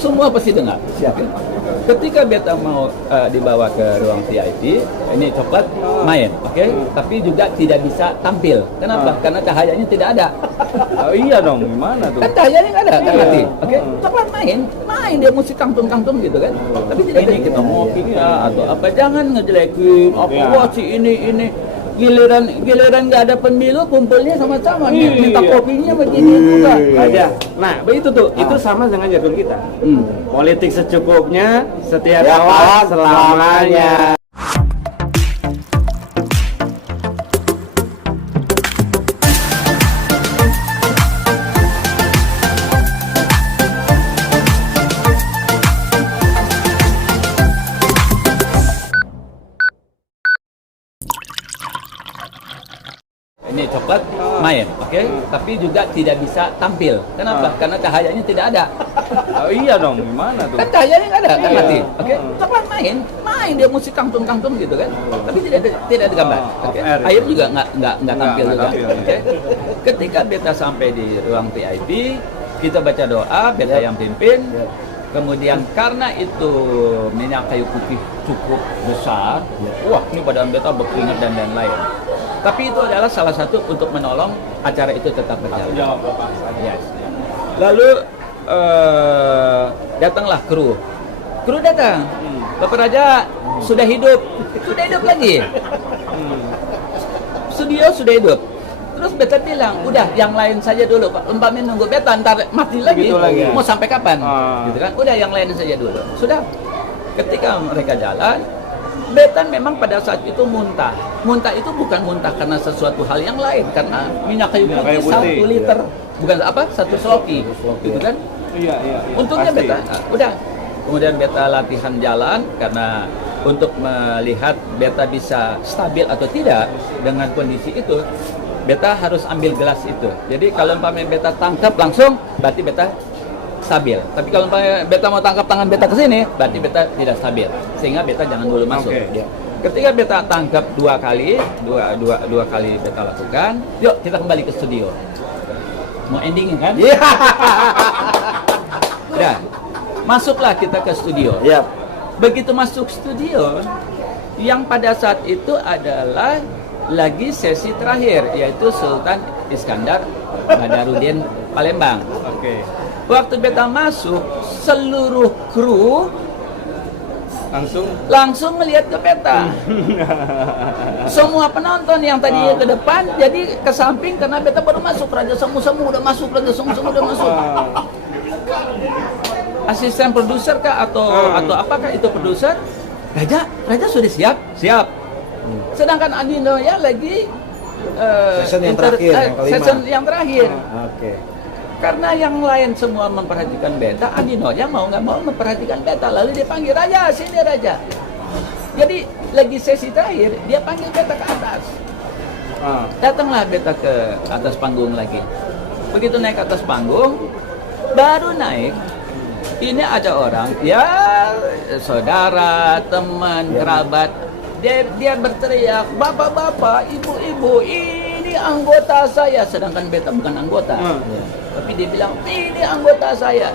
semua pasti dengar. Siap. Ketika beta mau dibawa ke ruang VIP, ini coklat main, oke? Tapi juga tidak bisa tampil. Kenapa? Karena cahayanya tidak ada. Oh, iya dong, gimana tuh? Kan cahayanya nggak ada, kan mati. Oke? Coklat main dia mesti kangtung gitu kan. Tapi tidak Ini kita ngopi atau apa, jangan ngejelekin apa wah si ini giliran nggak ada pemilu kumpulnya sama-sama minta kopinya begini juga aja. Nah, begitu tuh. Itu sama dengan jargon kita. Politik secukupnya, setiap kawan selamanya. Ini coklat main, oke? Tapi juga tidak bisa tampil. Kenapa? Karena cahayanya tidak ada. Oh, iya dong, gimana tuh? Kan cahayanya nggak ada, kan mati. Oke? Coklat main dia mesti kangtung gitu kan. Tapi tidak ada gambar. Oke? Air juga nggak tampil juga. Oke? Ketika beta sampai di ruang VIP, kita baca doa, beta yang pimpin. Kemudian karena itu minyak kayu putih cukup besar, wah ini badan beta berkeringat dan lain-lain. Tapi itu adalah salah satu untuk menolong acara itu tetap berjalan. Yes. Lalu datanglah kru datang. Bapak Raja sudah hidup lagi. Studio sudah hidup. Terus beta bilang, udah yang lain saja dulu Pak. Umpamanya nunggu beta ntar mati lagi. Mau sampai kapan? Gitu kan? Udah yang lain saja dulu. Sudah. Ketika mereka jalan, beta memang pada saat itu muntah. Muntah itu bukan muntah karena sesuatu hal yang lain, karena minyak kayu putih 1 liter, bukan apa? 1 sloki, gitu kan? Iya. Untungnya beta, udah. Kemudian beta latihan jalan karena untuk melihat beta bisa stabil atau tidak dengan kondisi itu. Beta harus ambil gelas itu. Jadi kalau umpamanya beta tangkap langsung, berarti beta stabil. Tapi kalau beta mau tangkap tangan beta ke sini, berarti beta tidak stabil. Sehingga beta jangan dulu masuk. Okay. Ketika beta tangkap 2 kali, dua kali beta lakukan, yuk kita kembali ke studio. Mau endingnya kan? Iya. Udah. Masuklah kita ke studio. Yap. Begitu masuk studio, yang pada saat itu adalah lagi sesi terakhir, yaitu Sultan Iskandar Badarudin Palembang. Oke. Waktu beta masuk, seluruh kru langsung melihat ke beta. Semua penonton yang tadi ke depan jadi ke samping karena beta baru masuk. Raja Semu udah masuk, Raja Semu udah masuk. Asisten produser kah atau apakah itu produser? Raja sudah siap? Siap. Sedangkan Andino ya lagi season yang terakhir, Oke. Karena yang lain semua memperhatikan beta, Andino ya mau nggak mau memperhatikan beta. Lalu dia panggil, Raja, sini Raja. Jadi lagi sesi terakhir, dia panggil beta ke atas. Datanglah beta ke atas panggung lagi. Begitu naik ke atas panggung, baru naik. Ini ada orang, ya saudara, teman, kerabat. Dia berteriak, bapak-bapak, ibu-ibu, ini anggota saya. Sedangkan beta bukan anggota. Tapi dia bilang, ini anggota saya.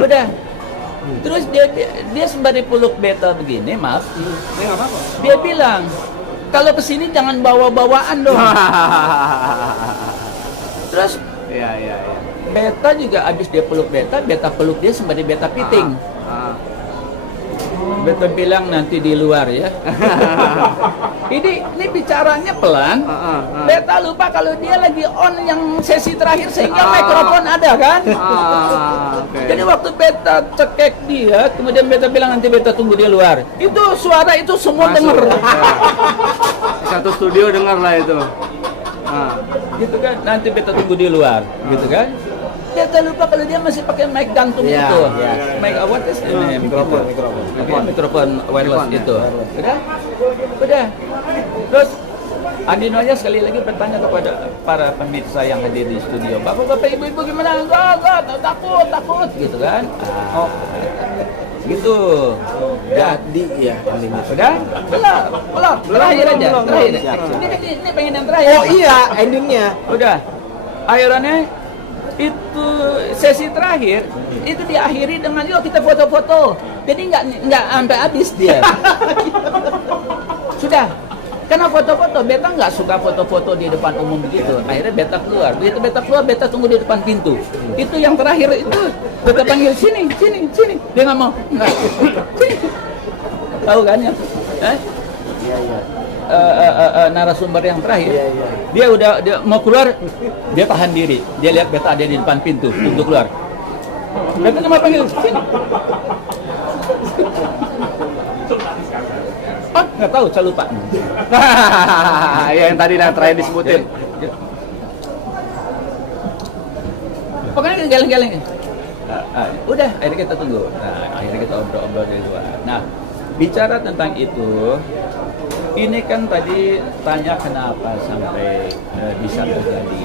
Udah. Terus dia sembari peluk beta begini, maaf. Dia bilang, kalau kesini jangan bawa-bawaan dong. Terus, beta juga abis dia peluk beta peluk dia sembari beta piting. Beta bilang nanti di luar ya. ini bicaranya pelan. Beta lupa kalau dia lagi on yang sesi terakhir sehingga mikrofon ada kan. Jadi waktu beta cekek dia, kemudian beta bilang nanti beta tunggu di luar. Itu suara itu semua dengar. Satu studio dengar lah itu. Gitu kan, nanti beta tunggu di luar, gitu kan. Beta lupa kalau dia masih pakai mic gantung itu. Mic what is ini? Mikrofon wireless itu. Udah. Terus Andino aja sekali lagi bertanya kepada para pemirsa yang hadir di studio, bapak-bapak, ibu-ibu gimana? Enggak, takut, gitu kan? Gitu. Jadi ya. Udah? Belum. Terakhir aja. Ini pengen yang terakhir. Oh iya, endingnya. Udah. Akhirnya itu sesi terakhir itu diakhiri dengan yuk kita foto-foto. Jadi nggak sampai habis dia. Sudah. Karena foto-foto, beta nggak suka foto-foto di depan umum begitu. Akhirnya beta keluar. Begitu beta keluar, beta tunggu di depan pintu. Itu yang terakhir itu beta panggil sini. Dia nggak mau. Nggak. Tahu kan ya? Narasumber yang terakhir, dia mau keluar, dia tahan diri. Dia lihat beta ada di depan pintu untuk keluar. Beta cuma panggil sini. Nggak tahu, saya lupa. Ya yang tadi terakhir disebutin. Pokoknya geleng-geleng. Udah, akhirnya kita tunggu. Nah, akhirnya kita obrol-obrol di luar. Nah, bicara tentang itu, ini kan tadi tanya kenapa sampai bisa terjadi.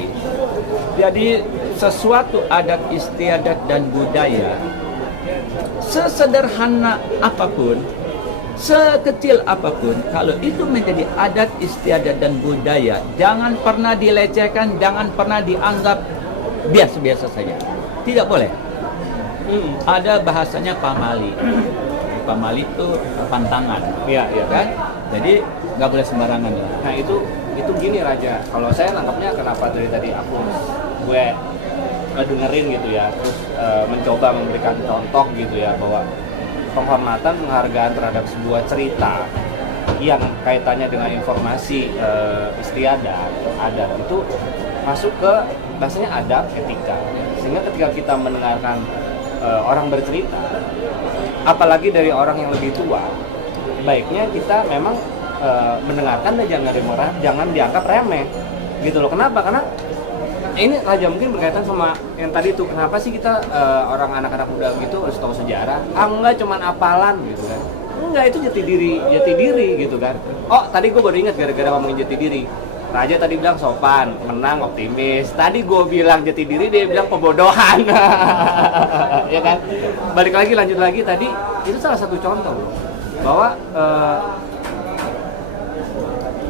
Jadi sesuatu adat istiadat dan budaya, sesederhana apapun, sekecil apapun, kalau itu menjadi adat istiadat dan budaya, jangan pernah dilecehkan, jangan pernah dianggap biasa-biasa saja. Tidak boleh. Ada bahasanya pamali. Pamali itu pantangan. Iya Kan? Jadi nggak boleh sembarangan lah. Nah itu gini Raja, kalau saya nangkapnya kenapa dari tadi gue dengerin gitu ya, terus mencoba memberikan contoh gitu ya, bahwa penghormatan penghargaan terhadap sebuah cerita yang kaitannya dengan informasi istiadat, adat itu masuk ke bahasanya adab, etika. Sehingga ketika kita mendengarkan orang bercerita, apalagi dari orang yang lebih tua, baiknya kita memang mendengarkan dan jangan dianggap remeh gitu loh. Kenapa? Karena ini Raja mungkin berkaitan sama yang tadi tuh, kenapa sih kita orang anak-anak muda gitu harus tahu sejarah? Enggak cuman apalan gitu kan. Enggak, itu jati diri gitu kan. Oh, tadi gue baru ingat gara-gara ngomongin jati diri. Raja tadi bilang sopan, menang, optimis. Tadi gue bilang jati diri, dia bilang pembodohan. Ya kan? Balik lagi, lanjut lagi tadi, itu salah satu contoh loh. Bahwa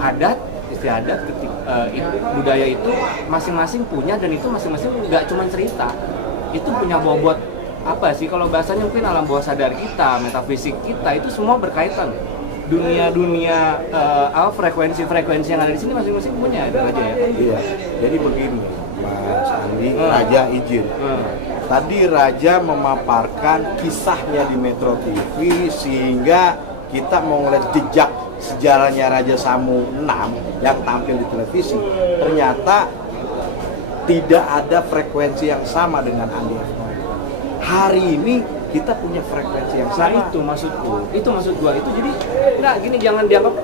adat, istiadat, budaya itu masing-masing punya, dan itu masing-masing nggak cuma cerita. Itu punya bobot apa sih, kalau bahasanya mungkin alam bawah sadar kita, metafisik kita, itu semua berkaitan. Dunia frekuensi yang ada di sini masing-masing punya, ada aja ya. Iya. Jadi begini, Mas Andi, Raja izin. Tadi Raja memaparkan kisahnya di Metro TV sehingga kita mau ngeliat jejak sejarahnya Raja Samu 6 yang tampil di televisi. Ternyata tidak ada frekuensi yang sama dengan Andi. Hari ini kita punya frekuensi yang sama. Nah, itu maksud gua. Itu jadi nggak gini, jangan dianggap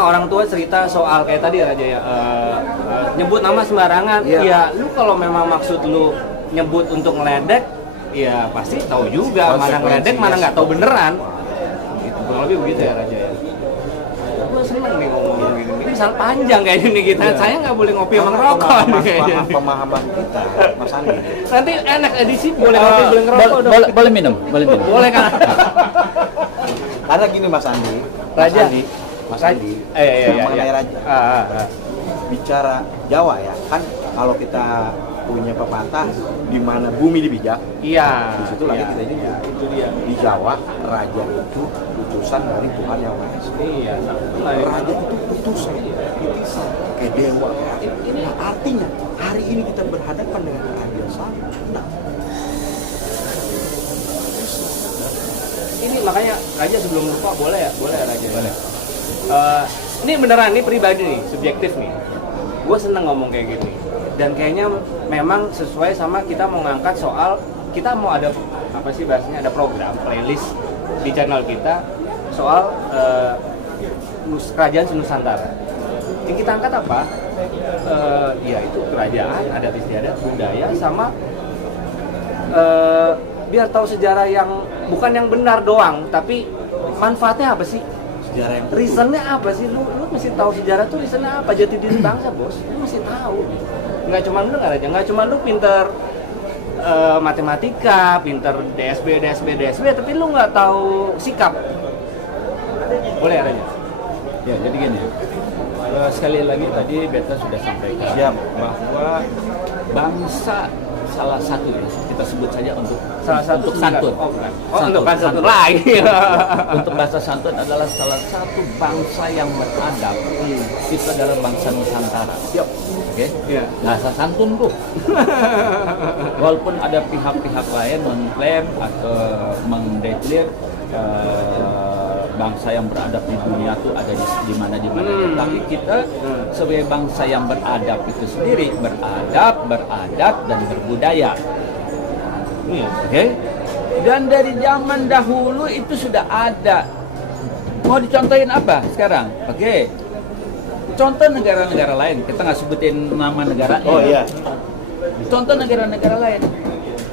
orang tua cerita soal kayak tadi Raja ya, nyebut nama sembarangan. Ya lu kalau memang maksud lu nyebut untuk ngeledek, ya pasti tahu juga mana ngeledek, mana nggak tahu beneran. Gitu, kurang lebih begitu ya Raja ya. Gua seneng nih ngomong gini. Ini salah panjang kayak ini kita. Saya nggak boleh ngopi sama ngerokok nih kayaknya. Pemahaman kita, Mas Andi. Nanti enak edisi boleh ngopi, boleh ngerokok dong. Boleh minum. Boleh kan? Karena gini Mas Andi, Raja. Mas Andi, mengenai Raja. Bicara Jawa ya, kan kalau kita punya pepatah di mana bumi dipijak, Iya. di situ langit tidak jujur. Itu dia. Di Jawa, raja itu utusan dari Tuhan Yang Maha Esa. Iya. Raja itu utusan, titisan, kayak dewa. Nah, artinya hari ini kita berhadapan dengan Raja Samu. Nah, ini makanya Raja sebelum lupa boleh ya Raja. Boleh. Ini beneran, ini pribadi nih, subjektif nih. Gue seneng ngomong kayak gini. Dan kayaknya memang sesuai sama kita mau ngangkat soal, kita mau ada apa sih bahasanya, ada program playlist di channel kita soal kerajaan Nusantara. Yang kita angkat apa? Ya itu kerajaan, adat istiadat, budaya, sama biar tahu sejarah yang bukan yang benar doang, tapi manfaatnya apa sih? sejarah yang Reasonnya apa sih? Lu mesti tahu sejarah tuh reasonnya apa, jati diri bangsa bos. Lu mesti tahu. Nggak cuma lu dengar aja, nggak cuma lu pinter matematika, pinter DSB, tapi lu nggak tahu sikap. Boleh aja. Ya, jadi gini. Sekali lagi tadi Beta sudah sampaikan bahwa bangsa salah satu ya, kita sebut saja untuk untuk bukan. santun. Oh, bukan. Oh, Santun, untuk bahasa santun. lagi. Untuk bahasa santun adalah salah satu bangsa yang beradab. Itu adalah bangsa Nusantara. Yuk. Oke? Iya. Bahasa santun tuh. Walaupun ada pihak-pihak lain mengklaim atau mendeklar bangsa yang beradab di dunia itu ada di mana. Tapi kita sebagai bangsa yang beradab itu sendiri beradab, beradat dan berbudaya. Iya. Oke? Dan dari zaman dahulu itu sudah ada. Mau dicontohin apa sekarang? Oke. Contoh negara-negara lain, kita nggak sebutin nama negara. Oh iya. Contoh negara-negara lain.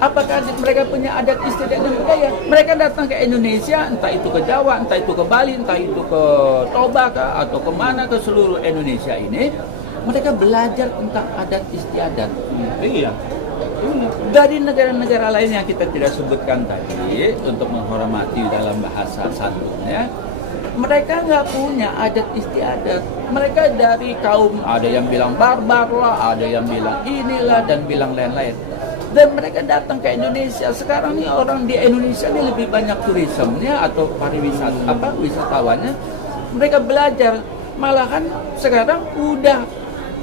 Apakah mereka punya adat istiadat dan budaya? Mereka datang ke Indonesia, entah itu ke Jawa, entah itu ke Bali, entah itu ke Toba atau kemana ke seluruh Indonesia ini, mereka belajar tentang adat istiadat. Iya. Dari negara-negara lain yang kita tidak sebutkan tadi untuk menghormati dalam bahasa santunnya, mereka nggak punya adat istiadat. Mereka dari kaum, ada yang bilang barbar lah, ada yang bilang inilah dan bilang lain-lain. Dan mereka datang ke Indonesia. Sekarang nih orang di Indonesia ini lebih banyak turismenya atau pariwisata wisatawannya. Mereka belajar, malahan sekarang udah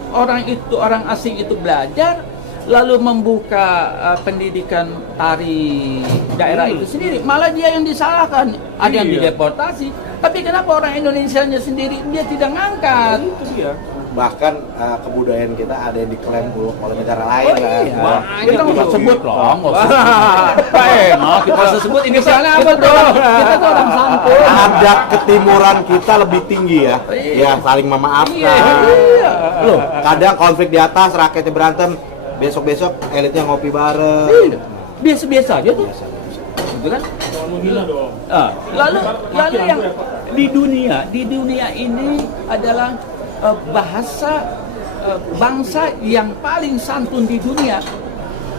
orang asing itu belajar lalu membuka pendidikan tari daerah itu sendiri. Malah dia yang disalahkan, ada yang dideportasi. Tapi kenapa orang Indonesianya sendiri dia tidak ngangkat? Itu dia. Bahkan kebudayaan kita ada yang diklaim oleh negara lain. Oh iya, Wah, kita nggak usah sebut loh, nggak usah sebut. Kita usah sebut inisialnya apa bro? Kita tuh orang santun. Adat ketimuran kita lebih tinggi ya. Iya. Ya, saling memaafkan. Iya. Loh, kadang konflik di atas, rakyatnya berantem, besok-besok elitnya ngopi bareng. Iya. Biasa-biasa aja tuh. Gitu kan? Lalu yang di dunia ini adalah bahasa bangsa yang paling santun di dunia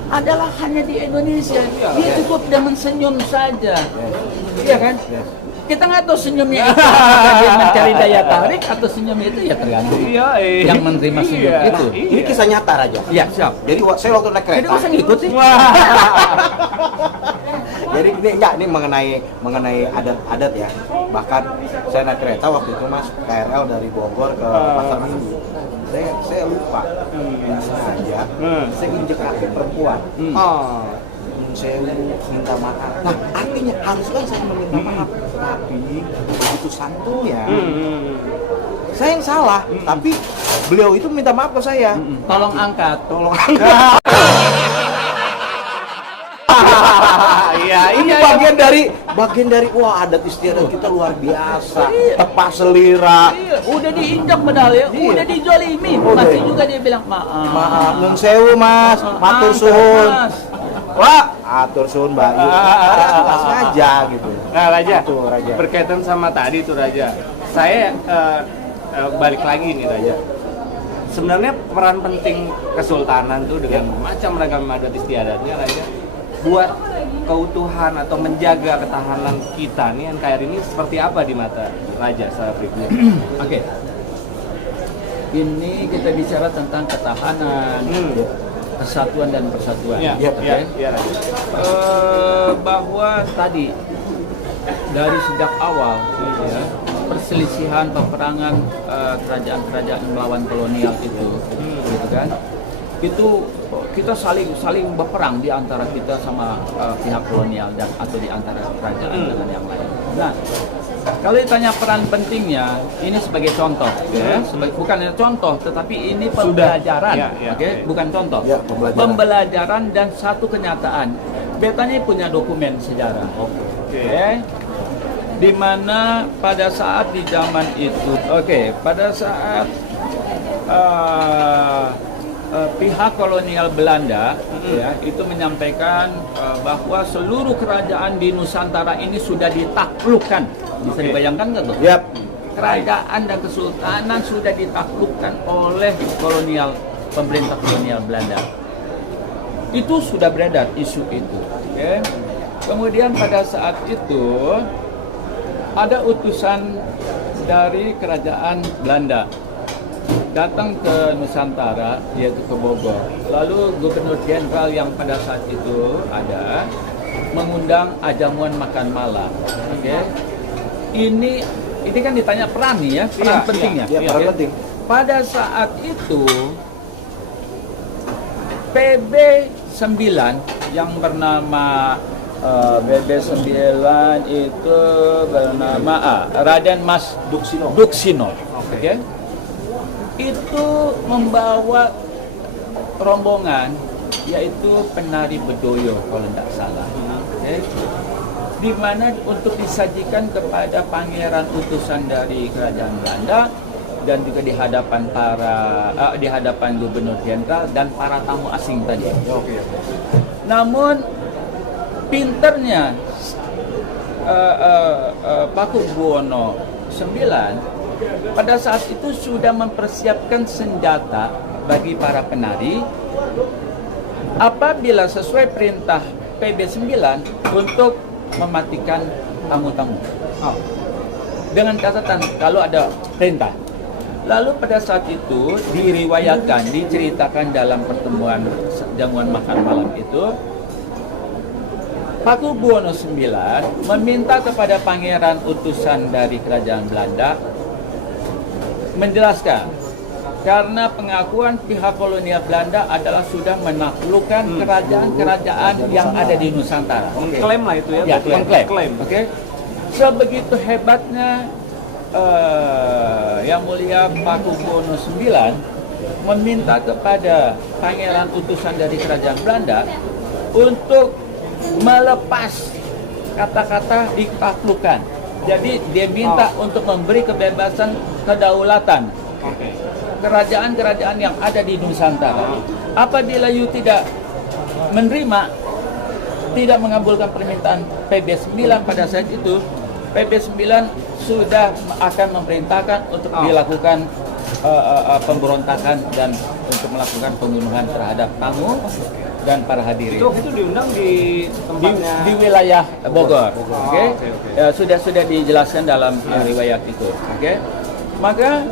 adalah hanya di Indonesia. Dia cukup dengan senyum saja, iya kan? Kita nggak tahu senyumnya itu apakah dia mencari daya tarik atau senyum itu ya tergantung yang menerima senyum itu. Ini kisah nyata Raja. Iya, siap. Jadi saya waktu naik Jadi kereta. masa ngikut sih? Jadi ini mengenai adat-adat ya. Bahkan saya naik kereta waktu itu Mas KRL dari Bogor ke Pasar Minggu. Saya lupa. Sengaja saya injek kaki perempuan. Saya minta maaf. Nah, artinya harusnya saya meminta maaf, tapi begitu santunnya. Saya yang salah, tapi beliau itu minta maaf ke saya. Tolong angkat. Iya, Ini bagian dari wah adat istiadat kita luar biasa. Tepat selira. Iya, udah diinjak padahal ya, udah dijolimi, masih juga dia bilang maaf. Maaf, nun sewu Mas, matur suhun. Wah, atur suhun Mbak. Nggak sengaja gitu. Nah Raja, Tuh, Raja. berkaitan sama tadi tuh Raja, saya balik lagi nih Raja. Sebenarnya peran penting kesultanan tuh dengan macam ragam adat istiadatnya Raja, buat keutuhan atau menjaga ketahanan kita nih NKRI ini seperti apa di mata Raja Safriknya? Oke. Ini kita bicara tentang ketahanan, kesatuan dan persatuan. Iya, Oke? iya Raja. Bahwa tadi dari sejak awal ya, perselisihan peperangan kerajaan-kerajaan melawan kolonial itu, gitu kan? Itu kita saling berperang di antara kita sama pihak kolonial dan atau di antara kerajaan dengan yang lain. Nah, kalau ditanya peran pentingnya, ini sebagai contoh, ya, bukan contoh, tetapi ini pembelajaran, bukan contoh, pembelajaran dan satu kenyataan. Betanya punya dokumen sejarah, di mana pada saat di zaman itu, pada saat pihak kolonial Belanda ya itu menyampaikan bahwa seluruh kerajaan di Nusantara ini sudah ditaklukkan. Bisa dibayangkan nggak tuh? Yap. Kerajaan dan kesultanan sudah ditaklukkan oleh pemerintah kolonial Belanda. Itu sudah beredar isu itu. Kemudian pada saat itu ada utusan dari kerajaan Belanda datang ke Nusantara, yaitu ke Bogor. Lalu Gubernur Jenderal yang pada saat itu ada mengundang ajamuan makan malam. Oke. Ini kan ditanya peran nih ya, peran pentingnya. Iya, peran penting. Pada saat itu PB 9 yang bernama BB 9 itu bernama Raden Mas Duksino. Oke. Itu membawa rombongan yaitu penari bedoyo kalau tidak salah. Okay. Di mana untuk disajikan kepada pangeran utusan dari kerajaan Belanda dan juga di hadapan di hadapan gubernur jenderal dan para tamu asing tadi. Namun pinternya Pakubuwono IX pada saat itu sudah mempersiapkan senjata bagi para penari apabila sesuai perintah PB 9 untuk mematikan tamu-tamu. Dengan catatan kalau ada perintah. Lalu pada saat itu diriwayatkan, diceritakan dalam pertemuan jamuan makan malam itu, Pakubuwono IX meminta kepada pangeran utusan dari kerajaan Belanda menjelaskan karena pengakuan pihak kolonial Belanda adalah sudah menaklukkan kerajaan-kerajaan yang ada di Nusantara. Mengklaim lah itu ya, mengklaim. Oke. Sebegitu hebatnya Yang Mulia Pakubuwono IX meminta kepada pangeran utusan dari kerajaan Belanda untuk melepas kata-kata ditaklukkan. Jadi dia minta untuk memberi kebebasan kedaulatan kerajaan-kerajaan yang ada di Nusantara. Apabila you tidak menerima, tidak mengabulkan permintaan PB 9 pada saat itu, PB 9 sudah akan memerintahkan untuk dilakukan pemberontakan dan untuk melakukan pembunuhan terhadap tamu dan para hadirin. Itu diundang di tempatnya di wilayah Bogor. Oke. Sudah dijelaskan dalam riwayat itu. Oke. Maka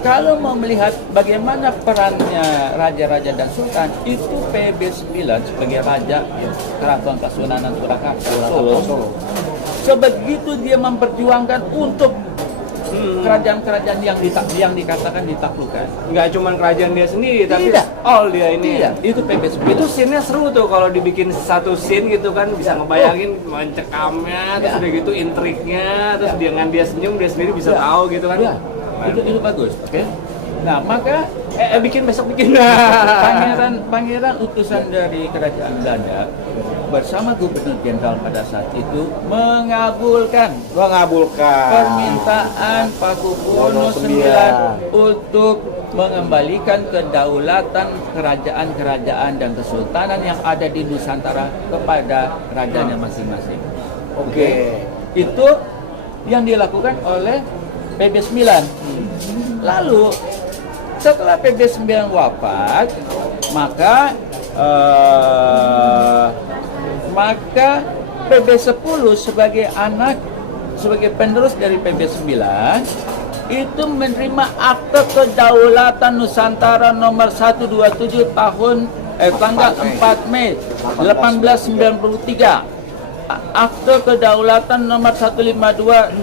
kalau mau melihat bagaimana perannya raja-raja dan sultan, itu PB 9 sebagai raja Keraton Kasunanan Surakarta Solo. Sebegitu dia memperjuangkan untuk kerajaan-kerajaan yang dikatakan ditaklukkan. Nggak cuma kerajaan dia sendiri, tapi all dia ini. Tidak, itu PB 9. Itu scene-nya seru tuh kalau dibikin satu scene gitu kan, bisa ngebayangin mencekamnya, terus udah gitu intriknya, terus dengan dia senyum dia sendiri bisa tahu gitu kan. Ya. Itu bagus, oke? Nah, maka besok bikin. Pangeran utusan dari kerajaan Belanda bersama gubernur jenderal pada saat itu mengabulkan permintaan Pakubuwono IX untuk mengembalikan kedaulatan kerajaan-kerajaan dan kesultanan yang ada di Nusantara kepada rajanya masing-masing. Oke. Itu yang dilakukan oleh PB 9. Lalu setelah PB 9 wafat, maka PB 10 sebagai penerus dari PB 9 itu menerima akte kedaulatan Nusantara nomor 127 tanggal 4 Mei 1893. Akte kedaulatan nomor 152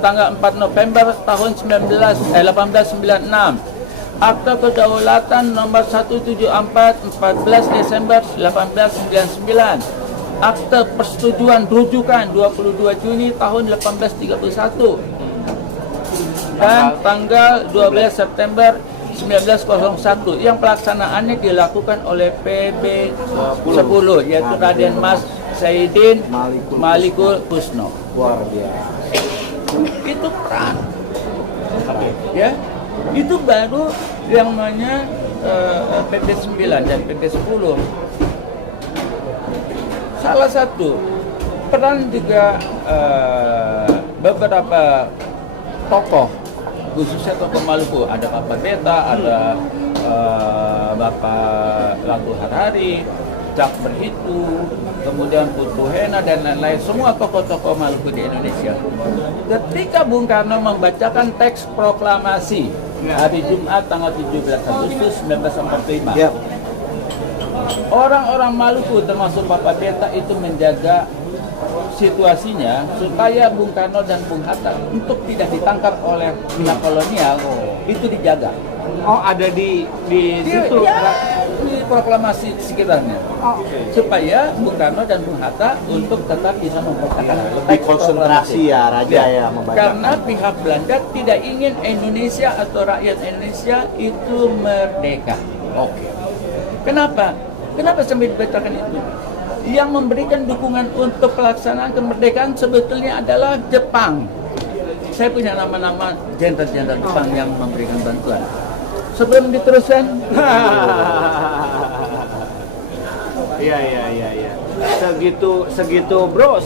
tanggal 4 November tahun 1896. Akte kedaulatan nomor 174 14 Desember 1899. Akte persetujuan rujukan 22 Juni tahun 1831. Dan tanggal 12 September 1901 yang pelaksanaannya dilakukan oleh PB 10 yaitu Raden Mas Saidin Malikul Husno. Luar biasa. Itu peran. Ya. Itu baru yang namanya PB 9 dan PB 10. Salah satu peran juga beberapa tokoh, khususnya tokoh Maluku, ada Bapak Beta, ada Bapak Lagu Harari, Cak Berhitu, kemudian Putu Hena dan lain-lain, semua tokoh-tokoh Maluku di Indonesia. Ketika Bung Karno membacakan teks proklamasi hari Jumat tanggal 17 Agustus 1945. Ya. Orang-orang Maluku termasuk Bapak Beta itu menjaga situasinya supaya Bung Karno dan Bung Hatta untuk tidak ditangkap oleh pihak kolonial itu dijaga. Oh, ada di situ. Di proklamasi sekitarnya. Supaya Bung Karno dan Bung Hatta untuk tetap bisa mempertahankan Lebih konsentrasi ya Raja ya membaca. Karena pihak Belanda tidak ingin Indonesia atau rakyat Indonesia itu merdeka. Oke. Kenapa? Kenapa sampai dibacakan itu? Yang memberikan dukungan untuk pelaksanaan kemerdekaan sebetulnya adalah Jepang. Saya punya nama-nama jenderal-jenderal Jepang yang memberikan bantuan. Sebelum diteruskan, Iya. Segitu bro,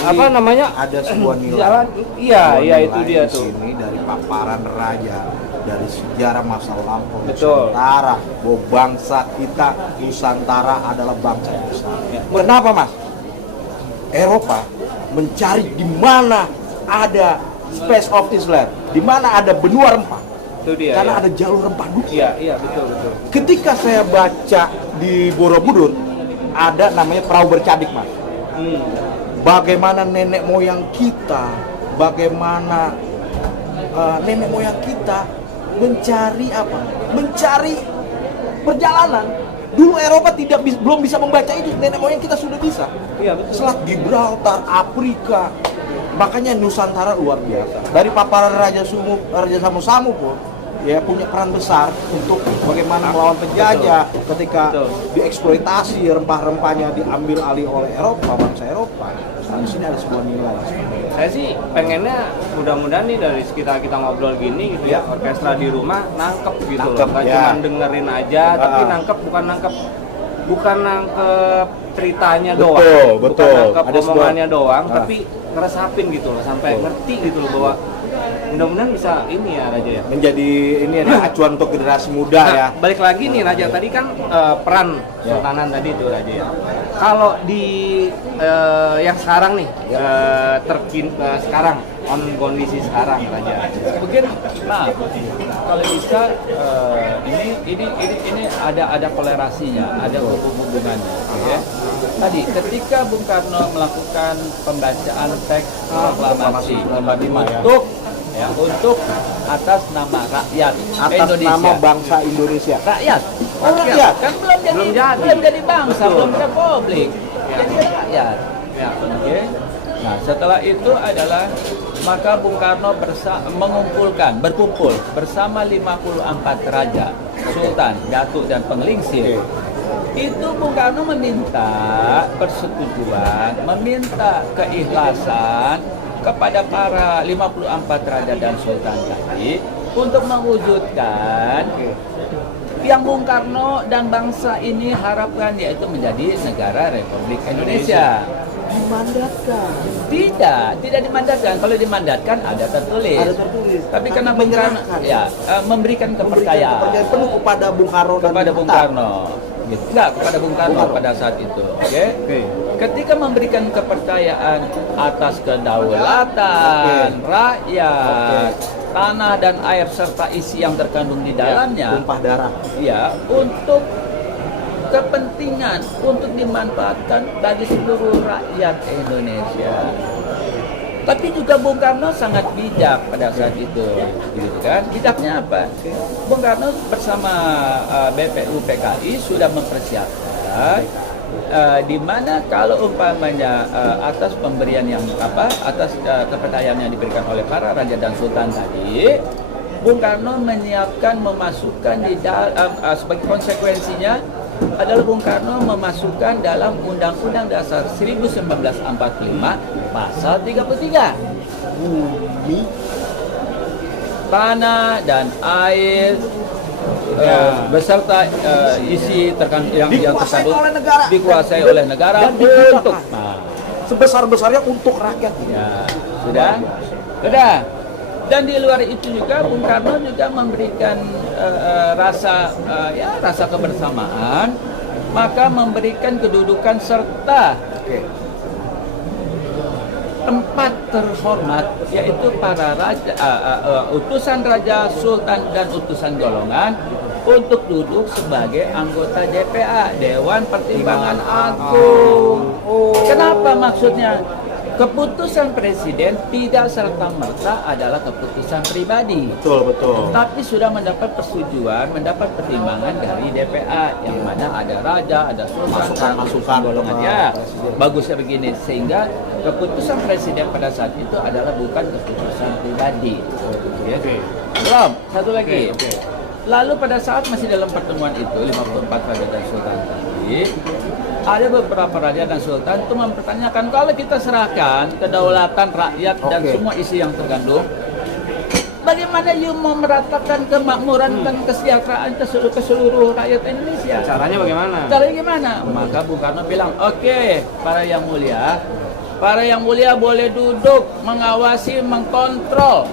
apa namanya? Ada sebuah nilai. Jalan, iya Sebuah itu nilai dia di tuh. sini dari paparan Raja, dari sejarah masa lampau Betul. Nusantara, bahwa bangsa kita Nusantara adalah bangsa yang besar. Kenapa Mas? Eropa mencari di mana ada space of Island, di mana ada benua rempah. Itu dia. Karena Ya. ada jalur rempah dulu. Iya, betul. Ketika saya baca di Borobudur, ada namanya perahu bercadik Mas. Bagaimana nenek moyang kita, bagaimana nenek moyang kita mencari apa? Mencari perjalanan. Dulu Eropa belum bisa membaca itu, nenek moyang kita sudah bisa. Iya, betul. Selat Gibraltar, Afrika. Makanya Nusantara luar biasa. Dari paparan Raja Samu-Samu pun ya punya peran besar untuk bagaimana melawan penjajah ketika Betul. dieksploitasi rempah-rempahnya diambil alih oleh Eropa, bangsa Eropa. Nah, di sini ada sebuah nilai. Saya sih pengennya mudah-mudahan nih dari sekitar kita ngobrol gini gitu ya, orkestra di rumah nangkep gitu Nangkep, loh. Nggak ya. cuma dengerin aja, tapi nangkep bukan nangkep ceritanya doang. Betul. Bukan nangkep Ada omongannya sebuah- doang, tapi ngeresapin gitu loh sampai ngerti gitu loh bahwa mudah-mudahan bisa ini ya Raja ya. Menjadi ini ada acuan untuk generasi muda Nah, ya. balik lagi nih Raja, tadi kan peran Sultanan tadi itu Raja ya. Kalau di yang sekarang nih, sekarang, on kondisi sekarang Raja. mungkin maaf kalau bisa ini ada kolerasinya, ada hubungannya. Ya. Tadi ketika Bung Karno melakukan pembacaan teks proklamasi untuk atas nama rakyat Atas Indonesia. nama bangsa Indonesia. Rakyat. Oh, rakyat. Kan belum jadi bangsa, Betul. belum republik. Ya. Jadi rakyat. Ya. Oke. Nah, setelah itu adalah maka Bung Karno berkumpul bersama 54 raja, sultan, datuk dan penglingsir. Itu Bung Karno meminta persetujuan, meminta keikhlasan kepada para 54 raja dan sultan tadi untuk mewujudkan yang Bung Karno dan bangsa ini harapkan, yaitu menjadi negara Republik Indonesia. Dimandatkan. Tidak dimandatkan. Kalau dimandatkan ada tertulis. Ada tertulis. Tapi karena Bung Karno memberikan kepercayaan penuh kepada Bung Karno dan kepada Bung Hatta. Karno. Gitu. Enggak, kepada Bung Karno pada saat itu. Oke. Ketika memberikan kepercayaan atas kedaulatan rakyat, tanah dan air serta isi yang terkandung di dalamnya, Tumpah darah. ya, untuk kepentingan, untuk dimanfaatkan bagi seluruh rakyat Indonesia. Tapi juga Bung Karno sangat bijak pada saat itu, gitu kan? Bijaknya apa? Bung Karno bersama BPU PKI sudah mempersiapkan di mana kalau umpamanya atas pemberian yang atas kepercayaan yang diberikan oleh para raja dan sultan tadi, Bung Karno menyiapkan memasukkan di dalam sebagai konsekuensinya adalah Bung Karno memasukkan dalam Undang-Undang Dasar 1945 pasal 33 Bumi tanah dan air beserta isi yang Dikuasai terkandung oleh negara. dikuasai oleh negara Dan digunakan. untuk sebesar-besarnya untuk rakyat. ya sudah. Dan di luar itu juga Bung Karno juga memberikan rasa kebersamaan, maka memberikan kedudukan serta 4 terhormat, yaitu para raja, utusan raja, sultan, dan utusan golongan untuk duduk sebagai anggota DPA, Dewan Pertimbangan Agung. Kenapa maksudnya? Keputusan presiden tidak serta-merta adalah keputusan pribadi. Betul. Tapi sudah mendapat persetujuan, mendapat pertimbangan dari DPA, yang mana ada raja, ada sultan, Masukan-masukan golongan. Ya, bagusnya begini, sehingga keputusan presiden pada saat itu adalah bukan keputusan pribadi. Ya. Belum, satu lagi. Lalu pada saat masih dalam pertemuan itu 54 raja dan sultan tadi, ada beberapa raja dan sultan itu mempertanyakan, kalau kita serahkan kedaulatan rakyat dan semua isi yang tergandung, bagaimana you mau meratakan kemakmuran dan kesejahteraan ke seluruh rakyat Indonesia? Caranya bagaimana? Caranya gimana? Maka Bung Karno bilang, oke, para yang mulia boleh duduk mengawasi, mengkontrol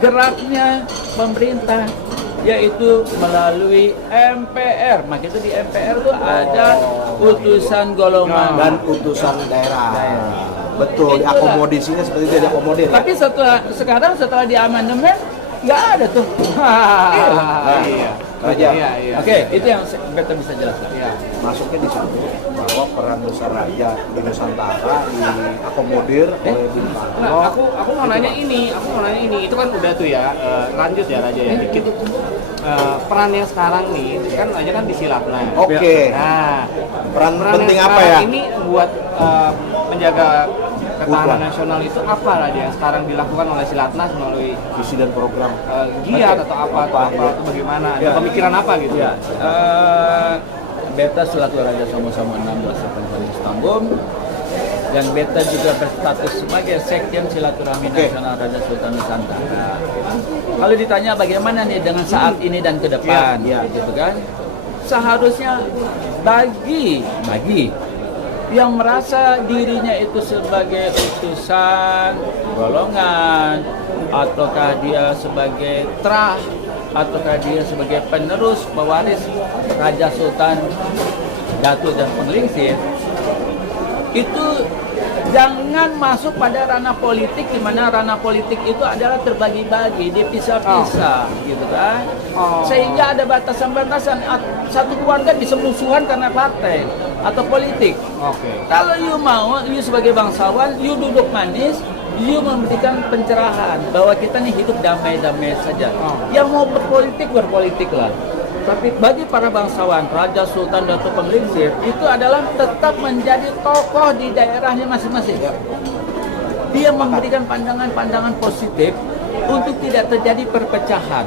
geraknya pemerintah, yaitu melalui MPR. Maka itu di MPR itu ada utusan golongan Dan utusan daerah. Betul, Itulah. akomodisinya seperti itu, diakomodir. Tapi setelah di amandemen nggak ada tuh. Iya. Raja. Iya. Oke, itu yang kita bisa jelaskan. Iya. Masuknya di situ bahwa peran besar raja di Nusantara diakomodir oleh Bung Karno. Nah, aku mau nanya ini, itu kan udah tuh ya, lanjut ya Raja ya dikit. Peran yang sekarang nih, kan Raja kan di Silatnas. Oke. Nah, Peran penting yang apa sekarang ya? ini buat menjaga ketahanan nasional itu apa Raja yang sekarang dilakukan oleh Silatnas melalui Visi dan program. giat atau apa atau bagaimana? Ada pemikiran apa gitu? Ya, Beta selaku Raja Somo-Somo 16 Istanbul, dan Beta juga berstatus sebagai Sekjen Silaturahmi Nasional Raja Sultan Nusantara. Kalau ditanya bagaimana nih dengan saat ini dan ke depan, gitu kan? Seharusnya bagi yang merasa dirinya itu sebagai utusan golongan, ataukah dia sebagai terah, ataukah dia sebagai penerus pewaris Raja Sultan Datuk dan Penglingsir, itu jangan masuk pada ranah politik, di mana ranah politik itu adalah terbagi-bagi, dipisah-pisah, gitu kan? Sehingga ada batasan-batasan. Satu keluarga bisa musuhan karena partai atau politik. Kalau you mau, you sebagai bangsawan, you duduk manis, you memberikan pencerahan bahwa kita nih hidup damai-damai saja. Yang mau berpolitik lah. Tapi bagi para bangsawan, Raja Sultan Datuk Penglingsir itu adalah tetap menjadi tokoh di daerahnya masing-masing. Dia memberikan pandangan-pandangan positif untuk tidak terjadi perpecahan.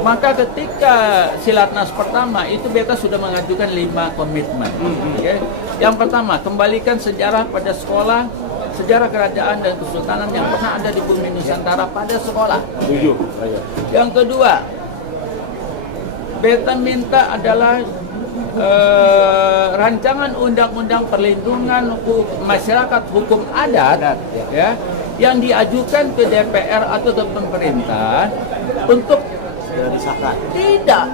Maka ketika Silatnas pertama itu Beta sudah mengajukan 5 komitmen. Okay? Yang pertama, kembalikan sejarah pada sekolah, sejarah kerajaan dan kesultanan yang pernah ada di bumi Nusantara pada sekolah. Yang kedua, Beta minta adalah rancangan undang-undang perlindungan masyarakat hukum adat, ya, yang diajukan ke DPR atau ke pemerintah untuk disahkan. Tidak,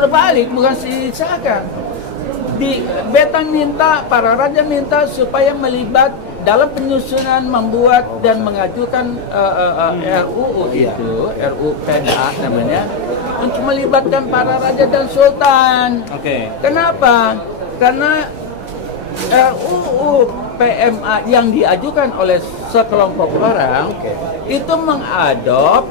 terbalik, bukan disahkan. Beta minta, para raja minta supaya melibat dalam penyusunan, membuat dan mengajukan RUU itu, RUU PMA namanya, untuk melibatkan para raja dan sultan. Kenapa? Karena RUU PMA yang diajukan oleh sekelompok orang itu mengadop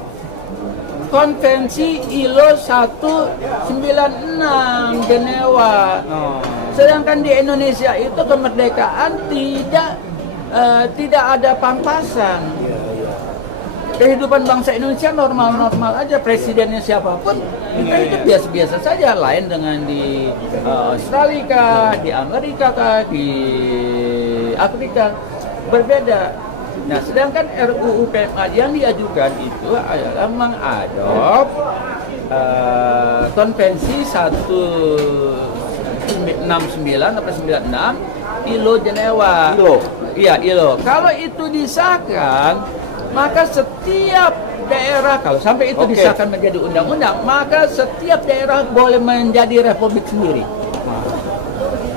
Konvensi ILO 196 Jenewa. Sedangkan di Indonesia itu kemerdekaan tidak ada pampasan. Kehidupan bangsa Indonesia normal-normal aja, presidennya siapapun kita itu biasa-biasa saja, lain dengan di Australia, di Amerika, di Afrika, berbeda. Nah, sedangkan RUU PMA yang diajukan itu adalah mengadop Konvensi 169 atau 96 ILO Jenewa. Iya, ILO. Kalau itu disahkan, maka setiap daerah, kalau sampai itu disahkan menjadi undang-undang, maka setiap daerah boleh menjadi republik sendiri.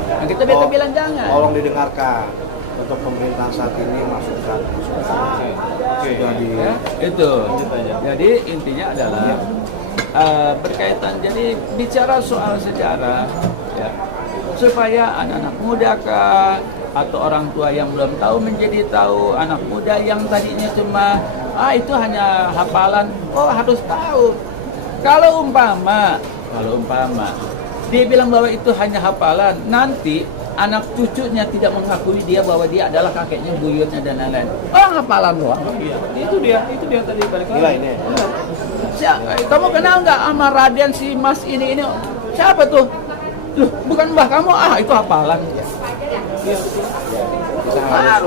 Nah, kita bilang jangan. Tolong didengarkan. untuk pemerintahan saat ini masukan. Oke. Sudah di Ya, itu. Lanjut aja. Jadi intinya adalah berkaitan. Jadi bicara soal sejarah, ya, supaya anak-anak muda kah atau orang tua yang belum tahu menjadi tahu, anak muda yang tadinya cuma itu hanya hafalan, harus tahu. Kalau umpama dia bilang bahwa itu hanya hafalan, nanti anak cucunya tidak mengakui dia bahwa dia adalah kakeknya, buyutnya dan lain-lain. Hafalan doang. Iya, itu dia tadi balik lagi. Gila ini. Kamu kenal nggak sama Raden si Mas ini? Siapa tuh? Loh, bukan mbah kamu? Itu hafalan. Kita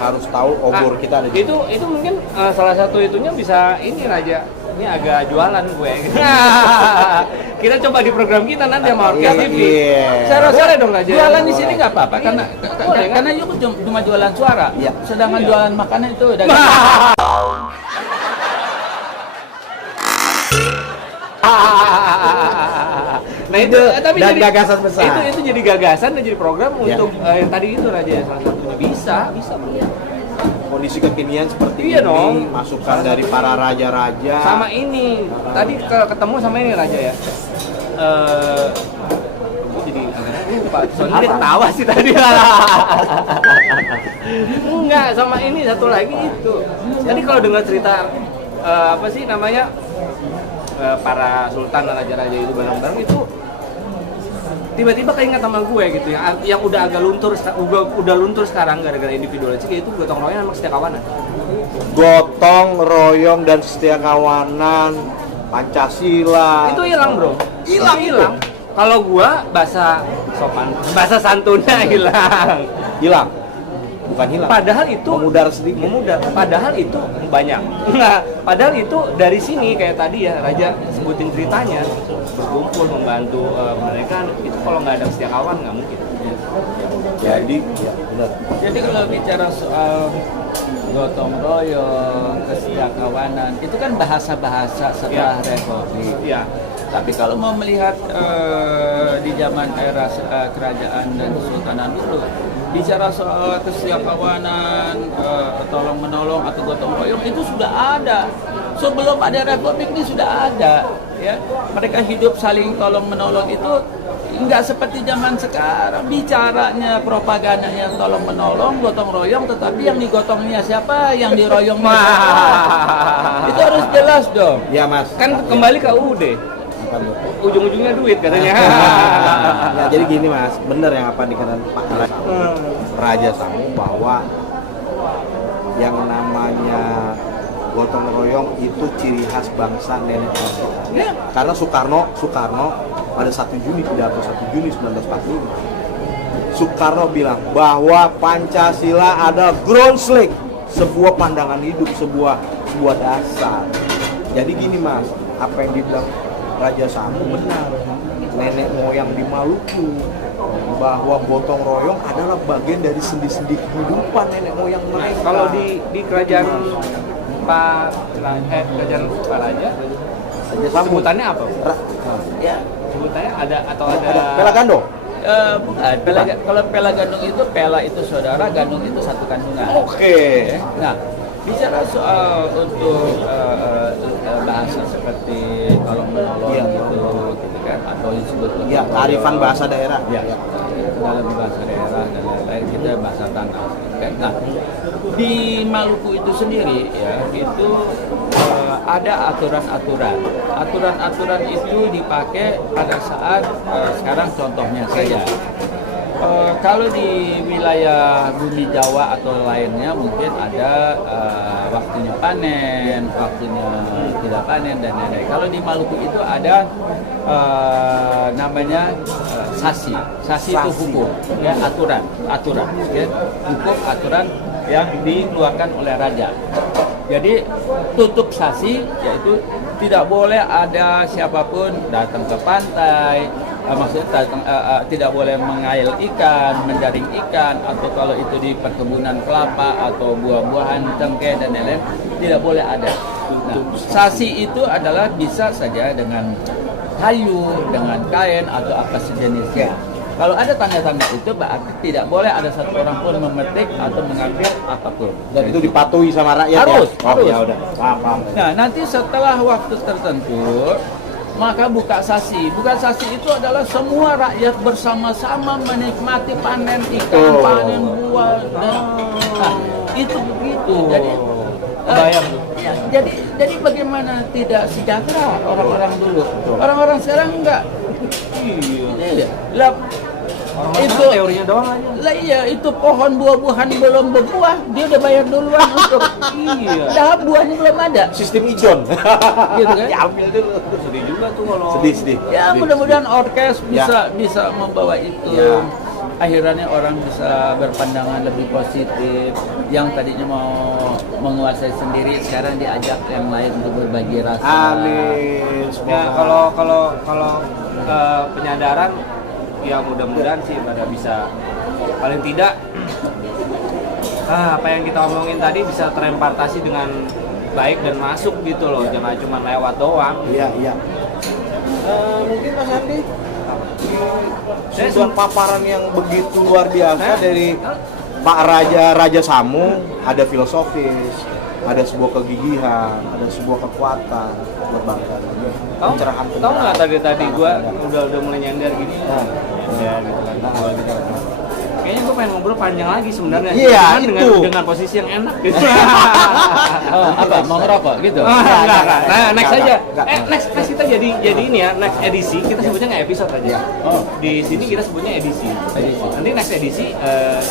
harus tahu obor kita ada di Itu mungkin salah satu itunya bisa ini Raja. Ini agak jualan gue. Kita coba di program kita nanti sama Orkes TV. Saya rasa Boleh dong Raja. jualan di sini nggak apa-apa karena Boleh, kan? karena yuk cuma jualan suara. Iya. Sedangkan jualan makanan itu udah Nah itu tapi dan jadi gagasan besar. Itu jadi gagasan dan jadi program Ya. untuk yang tadi itu Raja salah satunya bisa. kondisi kekinian seperti Iya ini, dong. masukan dari para raja-raja. Sama ini tadi ketemu sama ini Raja ya. Gue jadi lupa. Soalnya dia ketawa sih tadi. Enggak, sama ini satu lagi itu. Jadi kalau dengar cerita apa sih namanya para sultan dan raja-raja itu bareng-bareng itu tiba-tiba keinget sama gue gitu yang udah agak luntur udah luntur sekarang gara-gara individualisasi itu gotong royong sama setia kawanan. Gotong royong dan setia kawanan, Pancasila. Itu hilang bro. Hilang. Kalau gua bahasa sopan, bahasa santunnya hilang. Hilang. Bukan hilang. Padahal itu memudar sedikit. Padahal itu banyak. Nah, padahal itu dari sini kayak tadi ya Raja sebutin ceritanya berkumpul membantu kemerdekaan itu kalau nggak ada setia kawan nggak mungkin. Jadi, ya benar. Jadi kalau bicara soal gotong royong, kesetiakawanan, itu kan bahasa-bahasa setelah Republik. Iya. Tapi kalau mau melihat di zaman era kerajaan dan kesultanan dulu, bicara soal kesetiakawanan, tolong menolong atau gotong royong itu sudah ada. Sebelum ada Republik ini sudah ada, ya. Mereka hidup saling tolong menolong itu nggak seperti zaman sekarang. Bicaranya, propagandanya tolong menolong, gotong royong, tetapi yang digotongnya siapa, yang diroyongnya siapa. Itu harus jelas dong. Ya Mas. Kan kembali ke UUD. Ujung-ujungnya duit katanya. Ya, jadi gini Mas, benar yang apa dikatakan Pak Raja Samu bahwa yang namanya gotong royong itu ciri khas bangsa nenek moyang kita. Ya. Karena Soekarno pada 1 Juni pidato 1 Juni 1945 Soekarno bilang bahwa Pancasila adalah groundslink, sebuah pandangan hidup, sebuah dasar. Jadi gini Mas, apa yang dibilang Raja Samu benar. Nenek moyang di Maluku bahwa gotong royong adalah bagian dari sendi-sendi kehidupan nenek moyang mereka. Kalau di kerajaan kerajaan Pak Raja sebutannya apa? Ya. Sebutannya ada Pela Gandong. Bukan. Kalau pela gandung itu, pela itu saudara, gandung itu satu kandungan. Oke. Nah, bicara soal untuk bahasa seperti tolong menolong gitu kan, atau disebut Ya, kearifan bahasa daerah. ya, dalam bahasa daerah dan lain-lain kita bahasa tanah kan. Nah, di Maluku itu sendiri ya itu ada aturan itu dipakai pada saat sekarang contohnya saja. Kalau di wilayah bumi Jawa atau lainnya mungkin ada waktunya panen, waktunya tidak panen dan lain-lain. Kalau di Maluku itu ada namanya sasi. Sasi itu hukum, ya, aturan, ya, hukum aturan yang dikeluarkan oleh raja. Jadi tutup sasi yaitu tidak boleh ada siapapun datang ke pantai. Maksudnya tidak boleh mengail ikan, menjaring ikan, atau kalau itu di perkebunan kelapa atau buah-buahan, cengkeh dan lain-lain tidak boleh ada. Nah, sasi itu adalah bisa saja dengan kayu, dengan kain atau apa sejenisnya. Kalau ada tanda-tanda itu berarti tidak boleh ada satu orang pun memetik atau mengambil apapun. Dan itu dipatuhi sama rakyat Harus, ya? Oh, harus. ya udah, paham. Nah, nanti setelah waktu tertentu, maka buka sasi. Buka sasi itu adalah semua rakyat bersama-sama menikmati panen ikan, Oh. panen buah. Nah, itu begitu. Jadi, Bayang tuh. ya, jadi bagaimana tidak sejahtera orang-orang dulu? Orang-orang sekarang enggak. Iya. Lah, itu teorinya doang aja. lah iya, itu pohon buah-buahan belum berbuah, dia udah bayar duluan untuk Iya. dah buahnya belum ada. Sistem ijon. Gitu kan? Ya, ambil dulu. Sedih juga tuh kalau Sedih. Ya Sedih, mudah-mudahan orkes Ya. bisa membawa itu. Ya. Akhirnya orang bisa berpandangan lebih positif. Yang tadinya mau menguasai sendiri, sekarang diajak yang lain untuk berbagi rasa. Amin. ya kalau penyadaran ya mudah-mudahan sih pada bisa paling tidak apa yang kita omongin tadi bisa terempartasi dengan baik dan masuk gitu loh, jangan cuma lewat doang. Iya. Mungkin Mas Andi, Saya sebuah paparan yang begitu luar biasa Saya- dari Pak Raja Samu, ada filosofis, ada sebuah kegigihan, ada sebuah kekuatan buat bangsa. Pencerahan. Tahu nggak tadi gua udah mulai nyender gini. Nah. Ya gitu kan. Kayaknya gua pengen ngobrol panjang lagi sebenarnya. Iya, Cuman itu. dengan posisi yang enak gitu. Apa? Mau ngerokok gitu? Enggak. Nah, next Enggak, aja. enggak. Next kita jadi ini ya, next edisi kita sebutnya nggak episode aja. Oh. Di sini kita sebutnya edisi. Nanti next edisi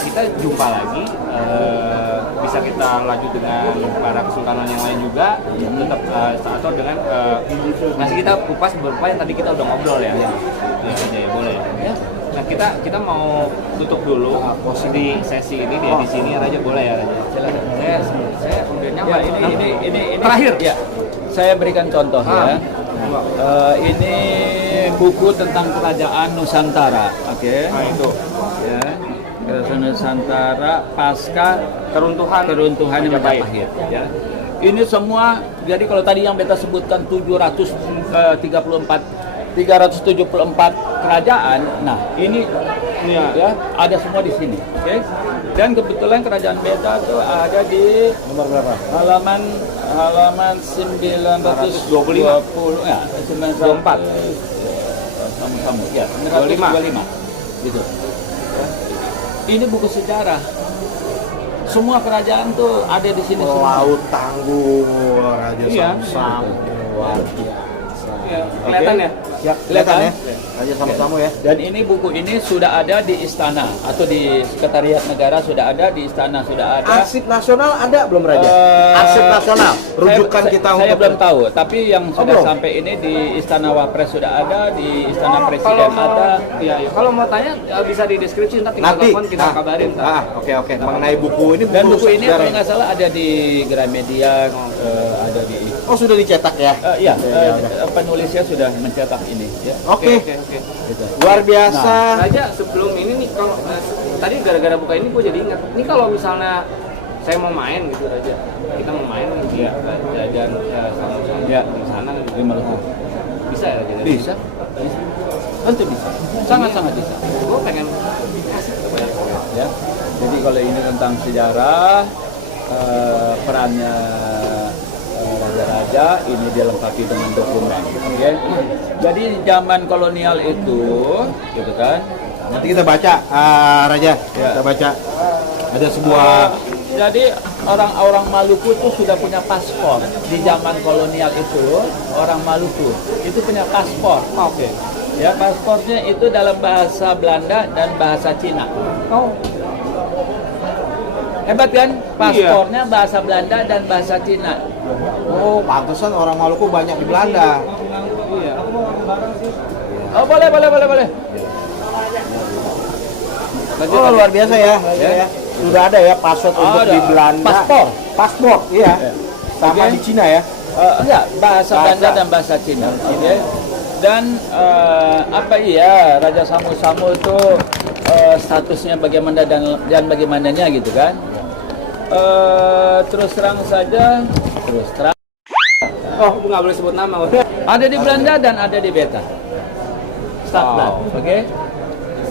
kita jumpa lagi. Bisa kita lanjut dengan para kesultanan yang lain juga. Tetap atau dengan masih kita kupas beberapa yang tadi kita udah ngobrol ya. Ya aja ya boleh. Ya. Nah kita mau tutup dulu di sesi ini di edisi ini Raja boleh ya Raja. Silakan. Saya udah Ya, nyaman. ini Terakhir. ya. Saya berikan contoh ya. Ini buku tentang kerajaan Nusantara, oke? Nah itu Ya, kerajaan Nusantara pasca keruntuhan Majapahit. Ya. Ini semua, jadi kalau tadi yang beta sebutkan 374 kerajaan, nah ini ya ada semua di sini, oke? Dan kebetulan kerajaan beta tuh ada di Nomor berapa? halaman 925 ya 924 sama-sama ya 925 gitu. Ini buku sejarah, semua kerajaan tuh ada di sini semua. Laut Tangguh, Raja Iya. Samsam, luar biasa. ya, kelihatan ya. Ya, kelihatan ya. Kelihatan? Raja Samsam ya. Dan ini buku ini sudah ada di istana atau di sekretariat negara, sudah ada di istana, sudah ada. Arsip nasional ada belum Raja? Eh, Arsip nasional, rujukan saya, kita saya untuk belum tahu, tapi yang sudah belum? sampai ini di Istana Wapres sudah ada, di Istana Presiden ada. Iya, iya. Kalau mau tanya bisa di deskripsi, ntar tinggal nanti telepon kita kabarin. Oke. Mengenai buku ini, Dan buku ini sejarah. kalau nggak salah ada di Gramedia, ada di. Oh, sudah dicetak ya? Iya, Ya, penulisnya sudah mencetak ini. Ya. Oke. Oke. Gitu. Luar biasa. Raja, sebelum ini nih, kalau tadi gara-gara buka ini gue jadi ingat. Ini kalau misalnya saya mau main gitu Raja, kita mau main gitu ya, jajan sama-sama Ya. di sana gitu. Di Maluku. Bisa ya Raja? Bisa. Tentu bisa. Sangat-sangat bisa. Gue pengen kasih ke banyak orang. Ya. Jadi kalau ini tentang sejarah, perannya raja-raja ini dilengkapi dengan dokumen. Oke. Jadi zaman kolonial itu, gitu kan? Nanti kita baca, Raja. Kita baca. Ada sebuah Jadi orang-orang Maluku itu sudah punya paspor. Di zaman kolonial itu, orang Maluku itu punya paspor. Oke. Ya, paspornya itu dalam bahasa Belanda dan bahasa Cina. Oh, Hebat kan? Paspornya bahasa Belanda dan bahasa Cina. Oh, pantesan orang Maluku banyak di Belanda. iya. Oh, boleh. Oh, luar biasa ya, Raja ya. Sudah ada ya password untuk Ada. di Belanda. Paspor, iya. Sama Oke. di Cina ya. Enggak, bahasa Belanda dan bahasa Cina. Oke. Dan apa iya Raja Samu-Samu itu statusnya bagaimana dan bagaimananya gitu kan? Terus terang saja, Oh, nggak boleh sebut nama. ada di Belanda dan ada di Beta. Stadtland, oke?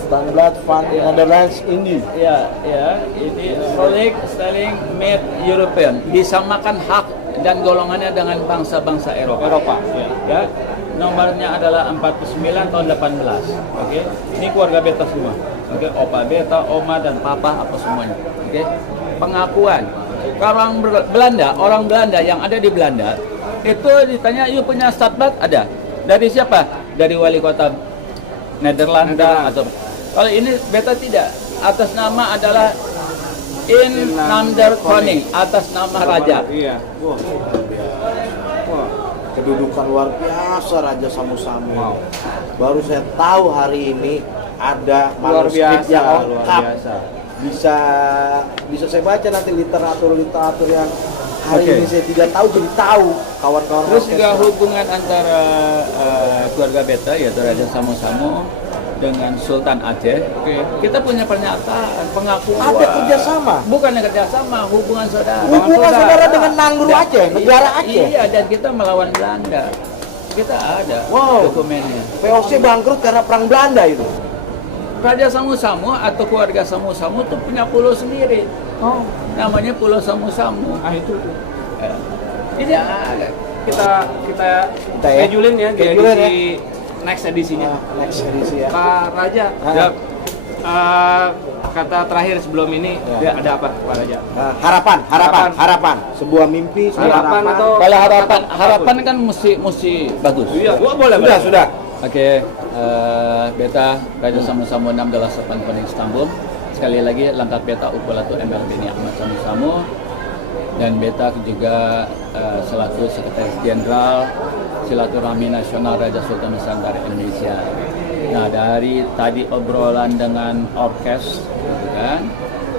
Standblad van Netherlands Indi. Ya, ya, ini Rolex Sterling made European, disamakan hak dan golongannya dengan bangsa-bangsa Eropa. Ya. Nomornya adalah 49 tahun 18. Oke. Ini keluarga beta semua. Oke, opa beta, oma dan papa apa semuanya. Oke. Pengakuan. Orang Belanda yang ada di Belanda itu ditanya, "You punya Standblad?" Ada. Dari siapa? Dari wali kota Nederlanda atau kalau ini beta tidak. Atas nama adalah In naam der Koning, atas nama raja. Iya. Wah. Kedudukan luar biasa Raja Samu-Samu. Baru saya tahu hari ini ada manuskrip yang lengkap. Bisa saya baca nanti literatur yang hari ini saya tidak tahu, jadi tahu kawan-kawan. Terus juga hubungan antara keluarga beta yaitu Raja Samu-Samu dengan Sultan Aceh. Kita punya pernyataan pengakuan. Ada kerjasama. Bukan kerjasama, hubungan saudara. Hubungan saudara dengan Nanggru Aceh, negara Aceh. Iya, dan kita melawan Belanda. Kita ada dokumennya. VOC bangkrut karena perang Belanda itu. Raja Samu-Samu atau keluarga Samu-Samu itu punya pulau sendiri. Namanya Pulau Samu-Samu. Itu. Ini ada. Kita schedule-in ya di edisi next edisinya. Next edisi ya. Pak Raja, kata terakhir sebelum ini ada apa Pak Raja? Harapan. Sebuah mimpi, Harapan atau kalau harapan kan mesti bagus. Iya, boleh. Sudah. Oke, beta Raja Samu-Samu 688 Koning Istanbul. Sekali lagi lengkap beta Upulatu ML Beni Ahmad Samu-Samu, dan beta juga selaku Sekretaris Jenderal Silaturahmi Nasional Raja Sultan Nusantara Indonesia. Nah, dari tadi obrolan dengan orkes, gitu kan,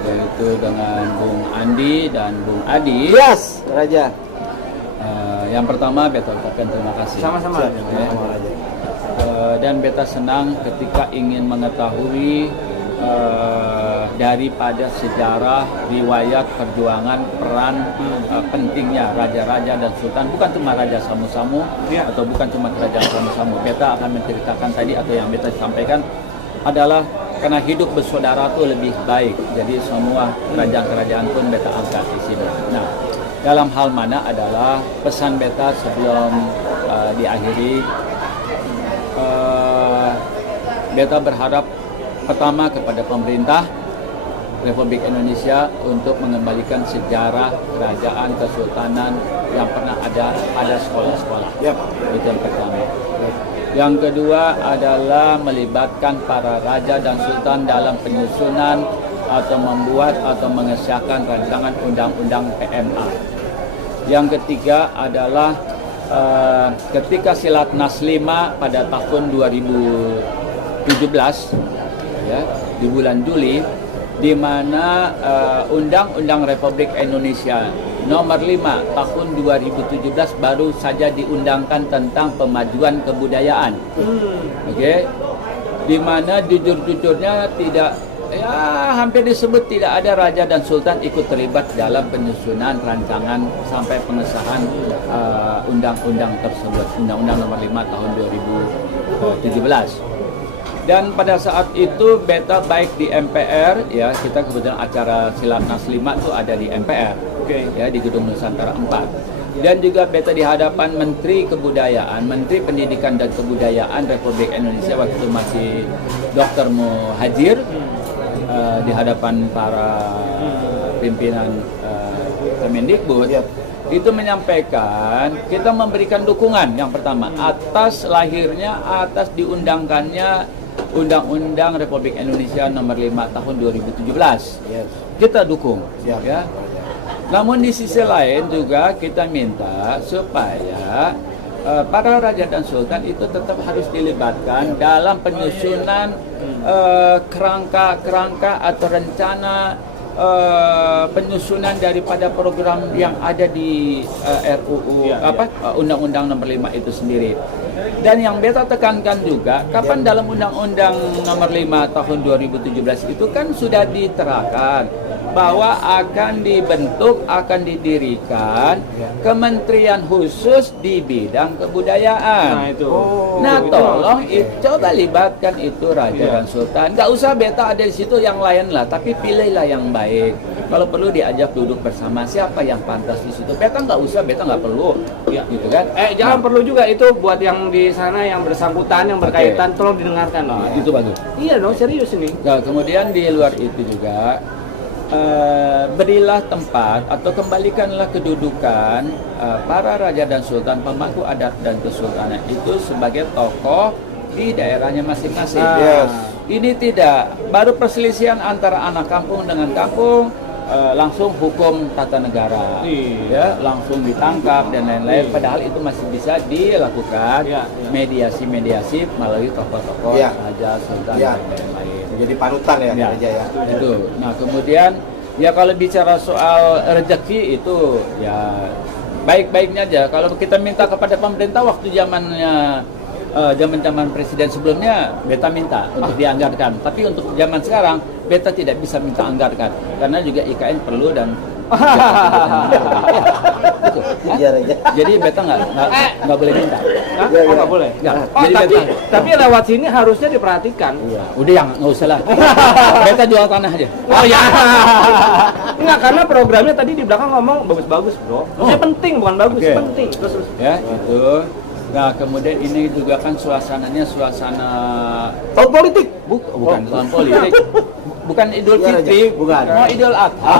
yaitu dengan Bung Andi dan Bung Adi. Yes, Raja. Yang pertama beta ucapkan terima kasih. Sama-sama. Raja. Dan beta senang ketika ingin mengetahui daripada sejarah, riwayat, perjuangan, peran pentingnya raja-raja dan sultan, bukan cuma Raja Samu-Samu atau bukan cuma Kerajaan Samu-Samu. Beta akan menceritakan tadi atau yang beta sampaikan adalah karena hidup bersaudara itu lebih baik. Jadi semua kerajaan-kerajaan pun beta angkat di sini. Nah, dalam hal mana adalah pesan beta sebelum diakhiri, beta berharap pertama kepada pemerintah Republik Indonesia untuk mengembalikan sejarah kerajaan kesultanan yang pernah ada pada sekolah-sekolah. Itu yang pertama. Yang kedua adalah melibatkan para raja dan sultan dalam penyusunan atau membuat atau mengesahkan rancangan undang-undang PMA. Yang ketiga adalah ketika Silatnas 5 pada tahun 2017 ya, di bulan Juli, di mana Undang-Undang Republik Indonesia Nomor 5 tahun 2017 baru saja diundangkan tentang pemajuan kebudayaan. Oke. Di mana jujur-jujurnya tidak, ya hampir disebut tidak ada raja dan sultan ikut terlibat dalam penyusunan rancangan sampai pengesahan undang-undang tersebut, Undang-Undang Nomor 5 tahun 2017. Dan pada saat itu beta baik di MPR, ya kita kebetulan acara Silatnas 5 itu ada di MPR, ya di Gedung Nusantara 4. Dan juga beta di hadapan Menteri Kebudayaan, Menteri Pendidikan dan Kebudayaan Republik Indonesia waktu itu masih Dr. Muhajir, di hadapan para pimpinan Kemendikbud. Itu menyampaikan kita memberikan dukungan yang pertama atas lahirnya, atas diundangkannya Undang-Undang Republik Indonesia Nomor 5 tahun 2017. Kita dukung, ya. Namun di sisi lain juga kita minta supaya para raja dan sultan itu tetap harus dilibatkan dalam penyusunan kerangka-kerangka atau rencana penyusunan daripada program yang ada di RUU Undang-Undang Nomor 5 itu sendiri. Dan yang beta tekankan juga, kapan dalam Undang-Undang Nomor 5 Tahun 2017 itu kan sudah diterangkan bahwa akan dibentuk, akan didirikan kementerian khusus di bidang kebudayaan. Nah itu. Nah, tolong coba libatkan itu Raja dan Sultan. Nggak usah beta ada di situ yang lain lah, tapi pilihlah yang baik. Kalau perlu diajak duduk bersama, siapa yang pantas di situ. Beta nggak usah, beta nggak perlu, ya, gitu kan? Jangan perlu juga itu buat yang di sana yang bersangkutan, yang berkaitan, tolong didengarkan loh. Itu bagus. Iya dong, serius ini. Nah, kemudian di luar itu juga berilah tempat atau kembalikanlah kedudukan para raja dan sultan, pemangku adat dan kesultanan itu sebagai tokoh di daerahnya masing-masing. Ini tidak baru perselisihan antara anak kampung dengan kampung, langsung hukum tata negara, ya, langsung ditangkap dan lain-lain. Padahal itu masih bisa dilakukan mediasi-mediasi melalui tokoh-tokoh raja, sultan dan lain-lain. Jadi panutan ya, Raja ya. Itu. Nah, kemudian ya kalau bicara soal rezeki itu ya baik-baiknya aja. Kalau kita minta kepada pemerintah waktu zamannya zaman presiden sebelumnya beta minta untuk dianggarkan. Tapi untuk zaman sekarang beta tidak bisa minta anggarkan karena juga IKN perlu dan Iya, Raja. jadi beta nggak boleh minta. Nggak boleh. Jadi tapi lewat sini harusnya diperhatikan. iya. Udah yang nggak usah lah. Beta jual tanah aja. Oh ya. Enggak, karena programnya tadi di belakang ngomong bagus-bagus, Bro. Maksudnya penting, bukan bagus, Oke. penting. Terus. Ya, itu. Nah, kemudian ini juga kan suasananya suasana Tahun politik. bukan tahun politik. Bukan Idul Iya, Raja. Fitri, Bukan. mau Idul Adha.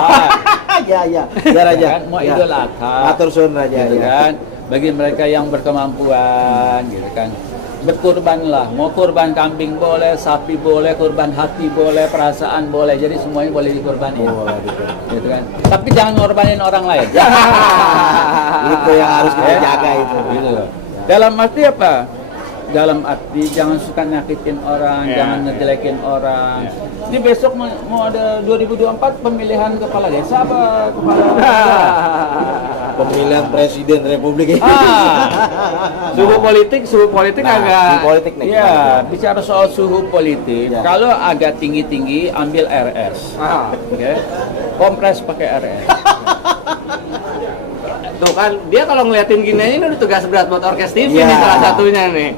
Ya Raja. Kan, mau Idul Adha. Atur sun Raja Gitu ya. kan. Bagi mereka yang berkemampuan gitu kan. Berkurbanlah, mau kurban kambing boleh, sapi boleh, kurban hati boleh, perasaan boleh. Jadi semuanya boleh dikurbanin. Gitu kan. Tapi jangan ngorbanin orang lain. Itu yang harus kita jaga itu. Gitu loh. Dalam arti apa? Dalam arti jangan suka nyakitin orang, jangan ngejelekin orang. Ini besok mau ada 2024 pemilihan kepala desa apa kepala Pemilihan presiden Republik ini. Suhu politik Nah, agak suhu politik nih. Ya, bicara soal suhu politik, kalau agak tinggi-tinggi ambil RS. Oke. Kompres pakai RS. Tuh kan, dia kalau ngeliatin gini aja ini udah tugas berat buat Orkes TV Iya. nih salah satunya nih.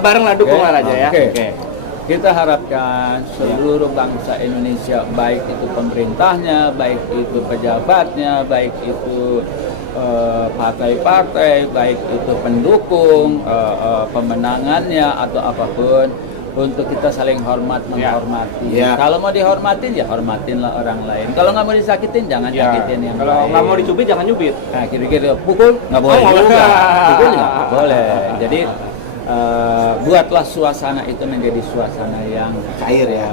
Bareng lah, dukung lah Raja ya. Oke. Kita harapkan seluruh bangsa Indonesia, baik itu pemerintahnya, baik itu pejabatnya, baik itu partai-partai, baik itu pendukung, pemenangannya atau apapun, untuk kita saling hormat menghormati. Kalau mau dihormatin ya hormatinlah orang lain. Kalau nggak mau disakitin jangan sakitin yang Kalau lain. nggak mau dicubit jangan nyubit. Nah, kira-kira pukul nggak boleh juga. Pukul juga nggak boleh. Jadi buatlah suasana itu menjadi suasana yang Cair ya.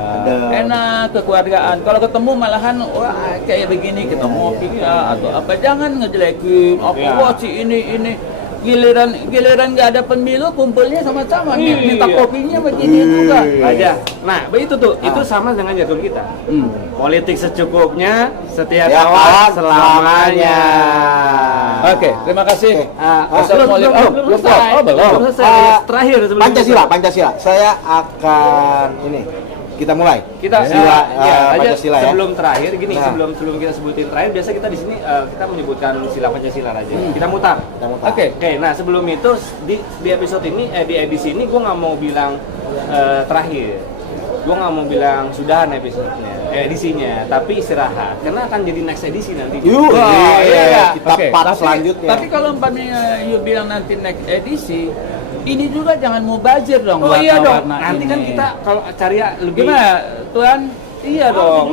enak, kekeluargaan. Kalau ketemu malahan wah kayak begini kita ngopi atau apa, jangan ngejelekin wah si ini giliran nggak ada pemilu kumpulnya sama-sama minta kopinya begini juga Raja. Nah, begitu tuh. Itu sama dengan jadwal kita. Politik secukupnya, setiap kawan selamanya. Oke, terima kasih. Belum selesai. Terakhir sebelum Pancasila. Saya akan kita mulai. Kita Sila, Raja, Pancasila ya. sebelum terakhir gini, Nah. sebelum kita sebutin terakhir, biasa kita di sini kita menyebutkan sila Pancasila Raja. Kita mutar. Oke. Nah sebelum itu di episode ini, di edisi ini gue nggak mau bilang terakhir, gue nggak mau bilang sudahan edisinya, tapi istirahat karena akan jadi next edisi nanti. Kita Oke, part selanjutnya. Tapi kalau umpamanya you bilang nanti next edisi, ini juga jangan mubazir dong. Oh iya dong. warna-warna Nanti ini. kan kita kalau cari lebih. Gimana, Tuan? Iya dong.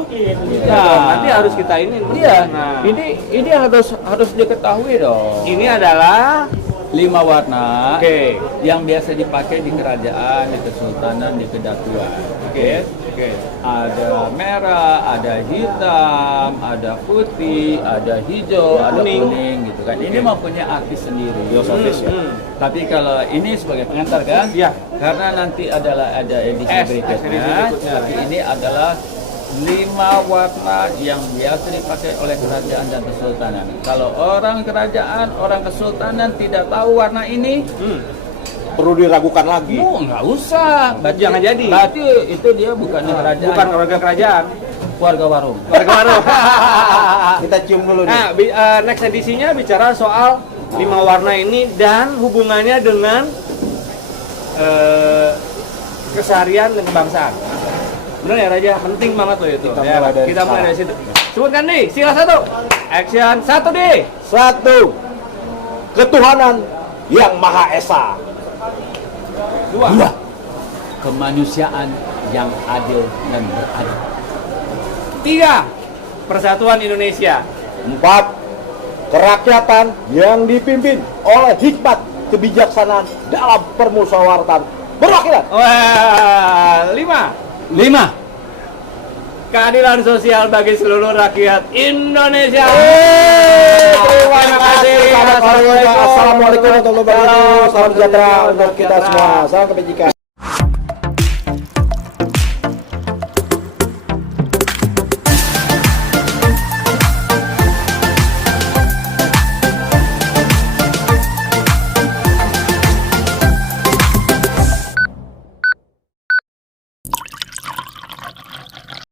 Nah, nanti harus kita ini. Iya. Nah, Ini harus diketahui dong. ini adalah 5 warna Oke. yang biasa dipakai di kerajaan, di kesultanan, di kedatuan. Oke. Ada merah, ada hitam, ada putih, ada hijau, ada kuning gitu kan. Ini mempunyai arti sendiri. Filosofis ya. Tapi kalau ini sebagai pengantar kan? Iya. Karena nanti ada edisi edisi berikutnya. berikutnya. Tapi ini adalah 5 warna yang biasa dipakai oleh kerajaan dan kesultanan. Kalau orang kerajaan, orang kesultanan tidak tahu warna ini, perlu diragukan lagi. Nggak usah. Jangan jadi. Berarti itu dia bukan kerajaan. Bukan keluarga kerajaan, keluarga warung. keluarga warung. Kita cium dulu nih. Nah, next edisinya bicara soal 5 warna ini dan hubungannya dengan keseharian dan kebangsaan. Benar ya Raja? Penting banget tuh itu. Kita mulai dari kita mulai sekarang. dari situ. Sebutkan nih, sila 1. Action 1 deh. 1. Ketuhanan yang Maha Esa. 2. Kemanusiaan yang adil dan beradab. 3. Persatuan Indonesia. 4. Kerakyatan yang dipimpin oleh hikmat kebijaksanaan dalam permusyawaratan perwakilan. Wah, 5. 5. Keadilan sosial bagi seluruh rakyat Indonesia. Terima kasih. Assalamualaikum warahmatullahi wabarakatuh. Salam sejahtera untuk kita semua. Salam kebajikan.